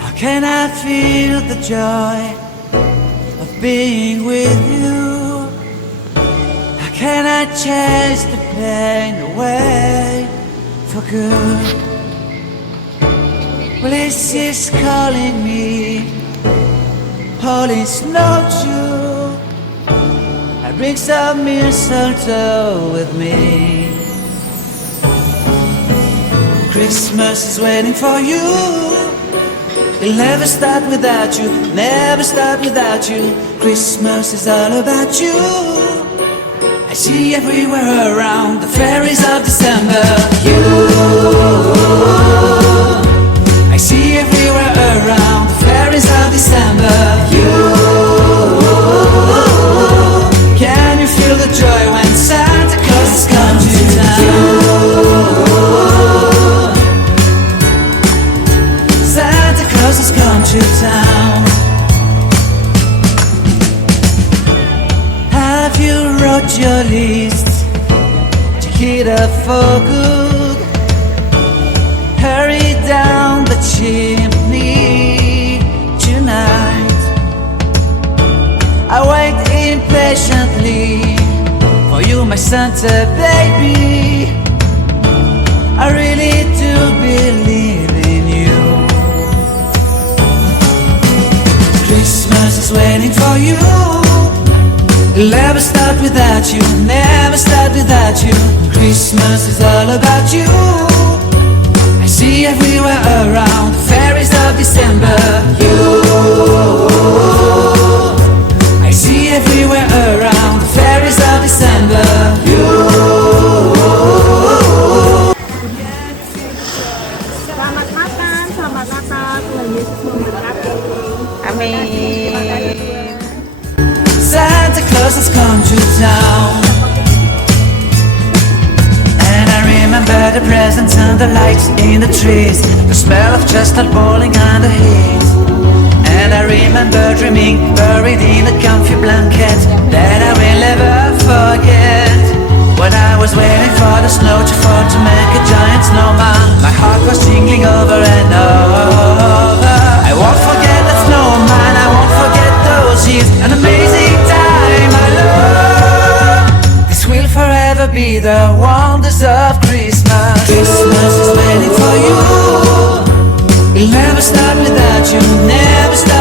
How can I feel the joy of being with you? How can I chase the pain away for good? Well, this is calling me, all is not true. I bring some mistletoe with me. Christmas is waiting for you. It'll never start without you, never start without you. Christmas is all about you. I see everywhere around the fairies of December. You, I see everywhere around the fairies of December. You, can you feel the joy when Santa Claus has come to town? Santa Claus has come to town. Have you wrote your list to get up for good? Hurry down the chimney tonight. I wait impatiently for you, my Santa baby. I really do believe in you. Christmas is waiting for you. It'll never start without you, never start without you. Christmas is all about you. I see everywhere around the fairies of December. You, I see everywhere around the fairies of December. You. Selamat makan Natal, Tuhan Yesus memberkati. Amin. Santa Claus has come to town. And I remember the presents and the lights in the trees, the smell of chestnut boiling on the heat. And I remember dreaming, buried in a comfy blanket that I will never forget. When I was waiting for the snow to fall to make a giant snowman, my heart was jingling over and over. I won't forget that snowman, I won't forget those years, an amazing time I love. This will forever be the wonders of Christmas. Christmas is waiting for you. It'll never start without you, never start